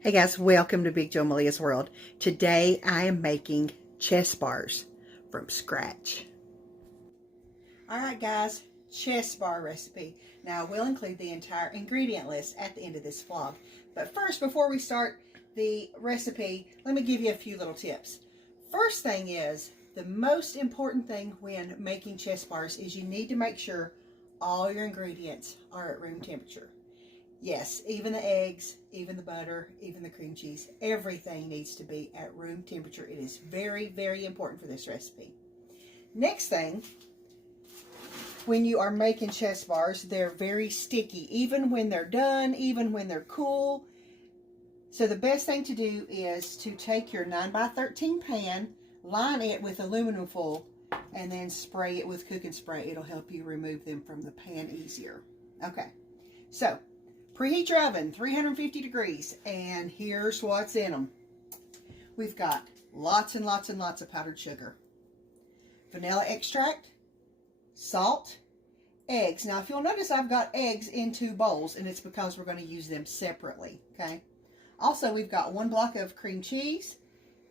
Hey guys, welcome to Big Joe Malia's World. Today I am making chess bars from scratch. Alright guys, chess bar recipe. Now I will include the entire ingredient list at the end of this vlog. But first, before we start the recipe, let me give you a few little tips. First thing is, the most important thing when making chess bars is you need to make sure all your ingredients are at room temperature. Yes, even the eggs, even the butter, even the cream cheese, everything needs to be at room temperature. It is very, very important for this recipe. Next thing, when you are making chess bars, they're very sticky, even when they're done, even when they're cool. So the best thing to do is to take your 9x13 pan, line it with aluminum foil, and then spray it with cooking spray. It'll help you remove them from the pan easier. Okay, so preheat your oven, 350 degrees, and here's what's in them. We've got lots and lots and lots of powdered sugar, vanilla extract, salt, eggs. Now, if you'll notice, I've got eggs in 2 bowls, and it's because we're going to use them separately, okay? Also, we've got 1 block of cream cheese,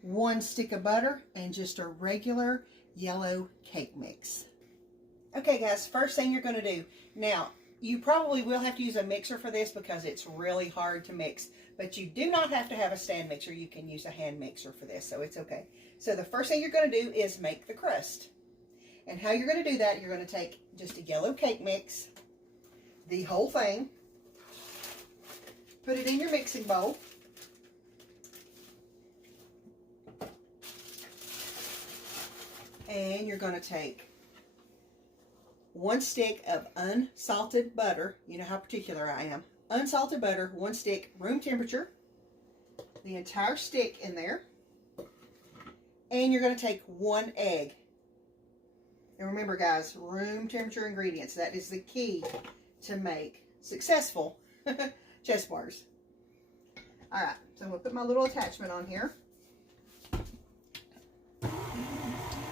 1 stick of butter, and just a regular yellow cake mix. Okay, guys, first thing you're going to do. Now, you probably will have to use a mixer for this because it's really hard to mix. But you do not have to have a stand mixer. You can use a hand mixer for this, so it's okay. So the first thing you're going to do is make the crust. And how you're going to do that, you're going to take just a yellow cake mix, the whole thing, put it in your mixing bowl. And you're going to take 1 stick of unsalted butter. You know how particular I am. Unsalted butter, 1 stick, room temperature. The entire stick in there. And you're going to take 1 egg. And remember guys, room temperature ingredients. That is the key to make successful chess bars. Alright, so I'm going to put my little attachment on here.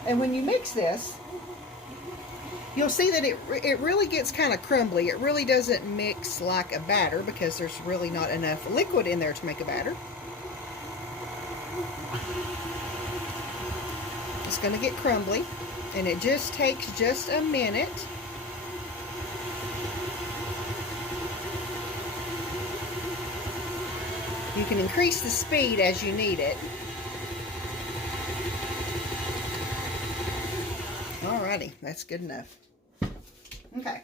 And when you mix this, you'll see that it really gets kind of crumbly. It really doesn't mix like a batter because there's really not enough liquid in there to make a batter. It's going to get crumbly, and it just takes just a minute. You can increase the speed as you need it. Alrighty, that's good enough. Okay.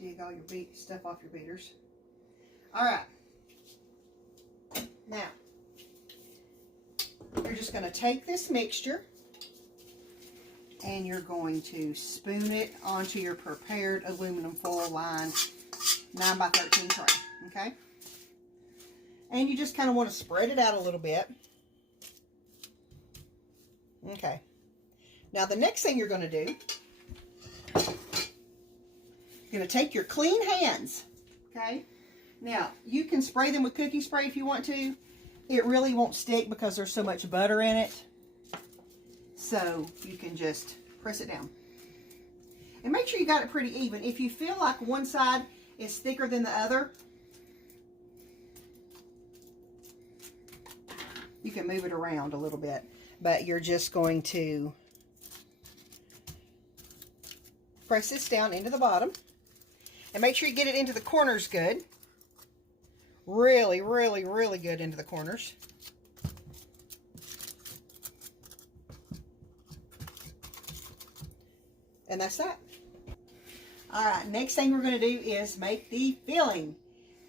Dig all your stuff off your beaters. Alright. Now, you're just going to take this mixture and you're going to spoon it onto your prepared aluminum foil lined 9x13 tray. Okay? And you just kind of want to spread it out a little bit. Okay. Now the next thing you're going to do, you're going to take your clean hands. Okay. Now you can spray them with cooking spray if you want to. It really won't stick because there's so much butter in it. So you can just press it down. And make sure you got it pretty even. If you feel like one side is thicker than the other, you can move it around a little bit, but you're just going to press this down into the bottom and make sure you get it into the corners good. Really, really, really good into the corners. And that's that. All right, next thing we're going to do is make the filling.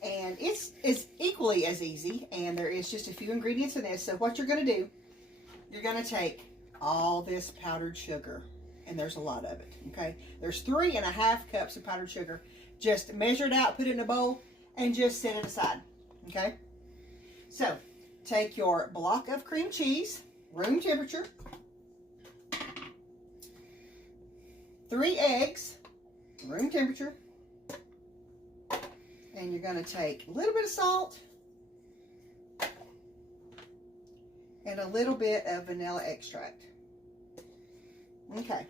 And it's equally as easy, and there is just a few ingredients in this. So what you're going to do, you're going to take all this powdered sugar, and there's a lot of it, okay? There's 3½ cups of powdered sugar. Just measure it out, put it in a bowl, and just set it aside, okay? So take your block of cream cheese, room temperature, 3 eggs, room temperature, and you're going to take a little bit of salt and a little bit of vanilla extract. Okay.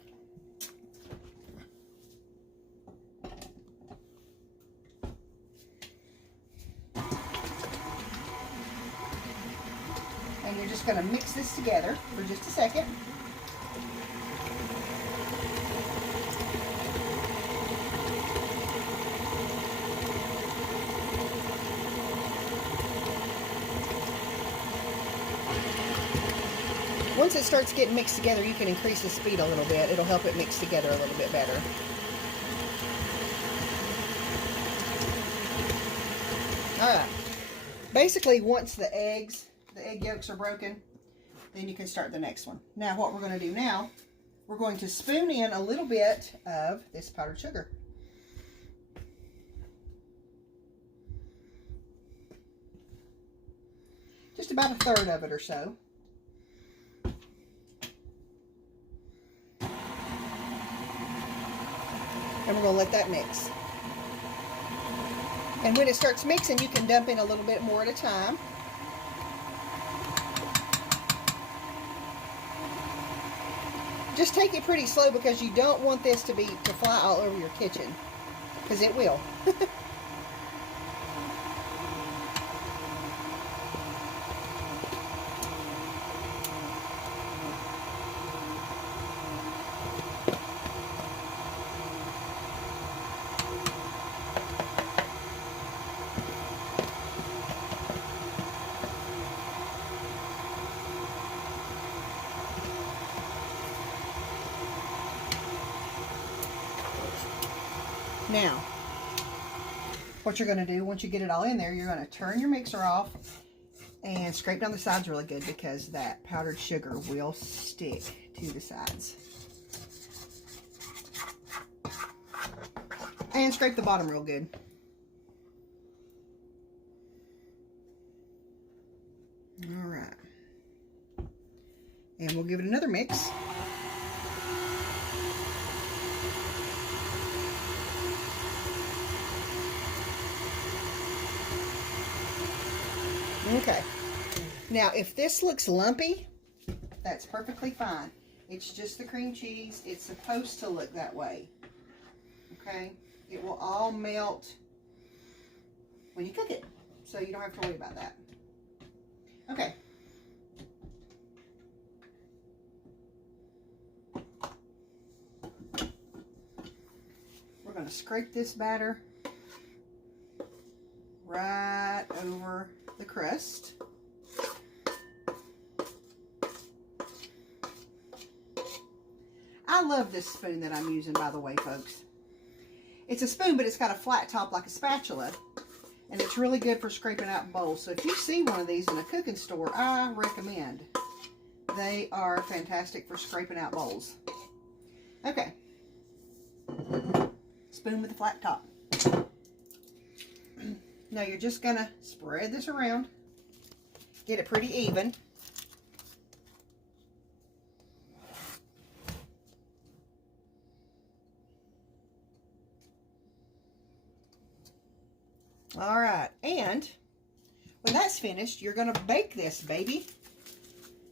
going to mix this together for just a second. Once it starts getting mixed together, you can increase the speed a little bit. It'll help it mix together a little bit better. Alright. Basically, once the egg yolks are broken, then you can start the next one. Now, what we're going to do now, we're going to spoon in a little bit of this powdered sugar. Just about a third of it or so. And we're going to let that mix. And when it starts mixing, you can dump in a little bit more at a time. Just take it pretty slow because you don't want this to fly all over your kitchen, because it will. Now, what you're going to do, once you get it all in there, you're going to turn your mixer off and scrape down the sides really good, because that powdered sugar will stick to the sides. And scrape the bottom real good. All right. And we'll give it another mix. Okay, now if this looks lumpy, that's perfectly fine. It's just the cream cheese. It's supposed to look that way. Okay, it will all melt when you cook it, so you don't have to worry about that. Okay. We're going to scrape this batter right over the crust. I love this spoon that I'm using, by the way, folks. It's a spoon, but it's got a flat top like a spatula, and it's really good for scraping out bowls. So if you see one of these in a cooking store, I recommend. They are fantastic for scraping out bowls. Okay. Spoon with a flat top. Now you're just going to spread this around, get it pretty even. All right, and when that's finished, you're going to bake this baby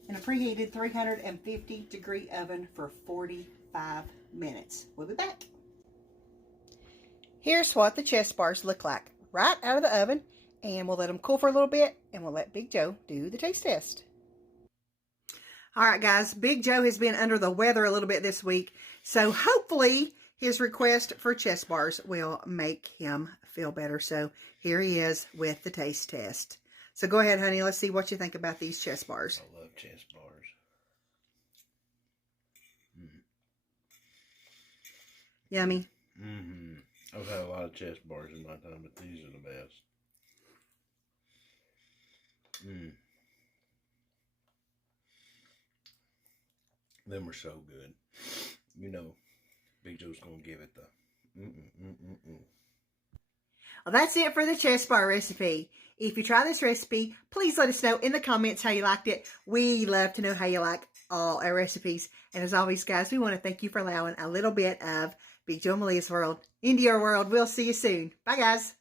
in a preheated 350-degree oven for 45 minutes. We'll be back. Here's what the chess bars look like right out of the oven, and we'll let them cool for a little bit, and we'll let Big Joe do the taste test. All right, guys, Big Joe has been under the weather a little bit this week, so hopefully his request for chess bars will make him feel better. So here he is with the taste test. So go ahead, honey, let's see what you think about these chess bars. I love chess bars. Yummy. Mm-hmm. I've had a lot of chess bars in my time, but these are the best. Them are so good. You know, Big Joe's going to give it the Well, that's it for the chess bar recipe. If you try this recipe, please let us know in the comments how you liked it. We love to know how you like all our recipes. And as always, guys, we want to thank you for allowing a little bit of Big Joe and Malia's World into your world. We'll see you soon. Bye, guys.